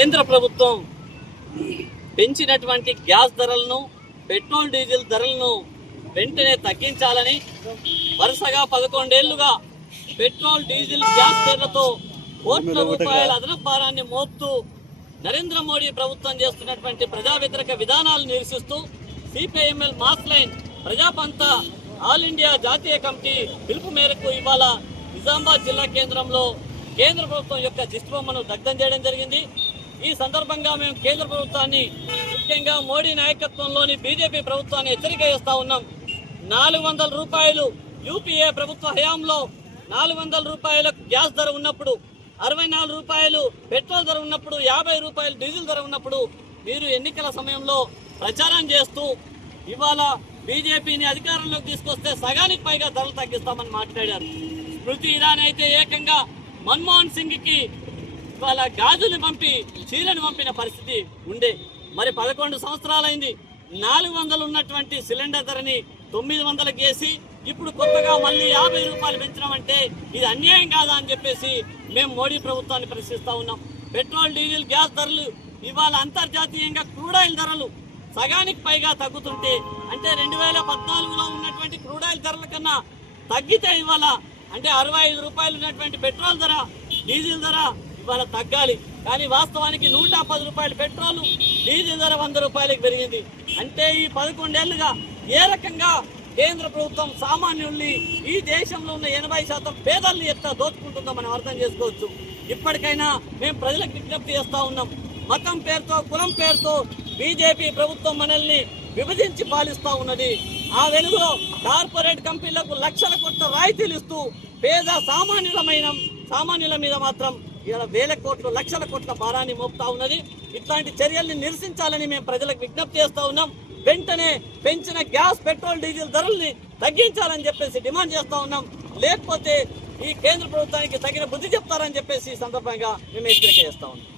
కేంద్ర ప్రభుత్వం పెంచినటువంటి గ్యాస్ ధరలను, పెట్రోల్ డీజిల్ ధరలను వెంటనే తగ్గించాలని వరుసగా 11 ఏళ్లుగా పెట్రోల్ డీజిల్ గ్యాస్ ధరలతో కోట్ల రూపాయల అదనపు భారాన్ని మోపుతూ నరేంద్ర మోడీ ప్రభుత్వం చేస్తున్నటువంటి ప్రజా వ్యతిరేక విధానాలు నిరసిస్తూ CPIML mass line ప్రజాపంత all India జాతీయ కమిటీ పిలుపు మేరకు ఇవాళ నిజామాబాద్ జిల్లా కేంద్రంలో కేంద్ర ప్రభుత్వం యొక్క దిష్టిబొమ్మను దగ్ధం చేయడం జరిగింది. ఈ సందర్భంగా మేము కేంద్ర ప్రభుత్వాన్ని, ముఖ్యంగా మోడీ నాయకత్వంలోని బీజేపీ ప్రభుత్వాన్ని హెచ్చరిక చేస్తా ఉన్నాం. 400 రూపాయలు యూపీఏ ప్రభుత్వ హయాంలో 400 రూపాయలకు గ్యాస్ ధర ఉన్నప్పుడు, 64 రూపాయలు పెట్రోల్ ధర ఉన్నప్పుడు, 50 రూపాయలు డీజిల్ ధర ఉన్నప్పుడు మీరు ఎన్నికల సమయంలో ప్రచారం చేస్తూ ఇవాళ బీజేపీని అధికారంలోకి తీసుకొస్తే సగానికి పైగా ధరలు తగ్గిస్తామని మాట్లాడారు. స్మృతి ఇరానీ అయితే ఏకంగా మన్మోహన్ సింగ్ కి ఇవాళ గాజులు పంపి చీలను పంపిన పరిస్థితి ఉండే. మరి 11 సంవత్సరాలైంది. 400 ఉన్నటువంటి సిలిండర్ ధరని 900 వేసి ఇప్పుడు కొత్తగా మళ్ళీ 50 రూపాయలు పెంచడం ఇది అన్యాయం కాదా అని చెప్పేసి మేము మోడీ ప్రభుత్వాన్ని ప్రశ్నిస్తా ఉన్నాం. పెట్రోల్ డీజిల్ గ్యాస్ ధరలు ఇవాళ అంతర్జాతీయంగా క్రూడాయిల్ ధరలు సగానికి పైగా తగ్గుతుంటే, అంటే 2014లో ఉన్నటువంటి క్రూడాయిల్ ధరల కన్నా తగ్గితే ఇవాళ అంటే 65 రూపాయలు ఉన్నటువంటి పెట్రోల్ ధర, డీజిల్ ధర ఇవాళ తగ్గాలి. కానీ వాస్తవానికి 110 రూపాయలు పెట్రోల్, డీజిల్ ధర 100 రూపాయలకు పెరిగింది. అంటే ఈ 11 ఏళ్లుగా ఏ రకంగా కేంద్ర ప్రభుత్వం సామాన్యుల్ని, ఈ దేశంలో ఉన్న 80% పేదల్ని ఎట్లా దోచుకుంటుందో మనం అర్థం చేసుకోవచ్చు. ఇప్పటికైనా మేము ప్రజలకు విజ్ఞప్తి చేస్తా ఉన్నాం. మతం పేరుతో, కులం పేరుతో బీజేపీ ప్రభుత్వం మనల్ని విభజించి పాలిస్తా ఉన్నది. ఆ వెలుగులో కార్పొరేట్ కంపెనీలకు లక్షల కోట్ల రాయితీలు ఇస్తూ పేద సామాన్యుల మీద మాత్రం ఇలా వేల కోట్లు, లక్షల కోట్ల భారాన్ని మోపుతా ఉన్నది. ఇట్లాంటి చర్యల్ని నిరసించాలని మేము ప్రజలకు విజ్ఞప్తి చేస్తా ఉన్నాం. వెంటనే పెంచిన గ్యాస్, పెట్రోల్, డీజిల్ ధరల్ని తగ్గించాలని చెప్పేసి డిమాండ్ చేస్తా ఉన్నాం. లేకపోతే ఈ కేంద్ర ప్రభుత్వానికి తగిన బుద్ధి చెప్తారని చెప్పేసి ఈ సందర్భంగా మేము హెచ్చరిక చేస్తా ఉన్నాం.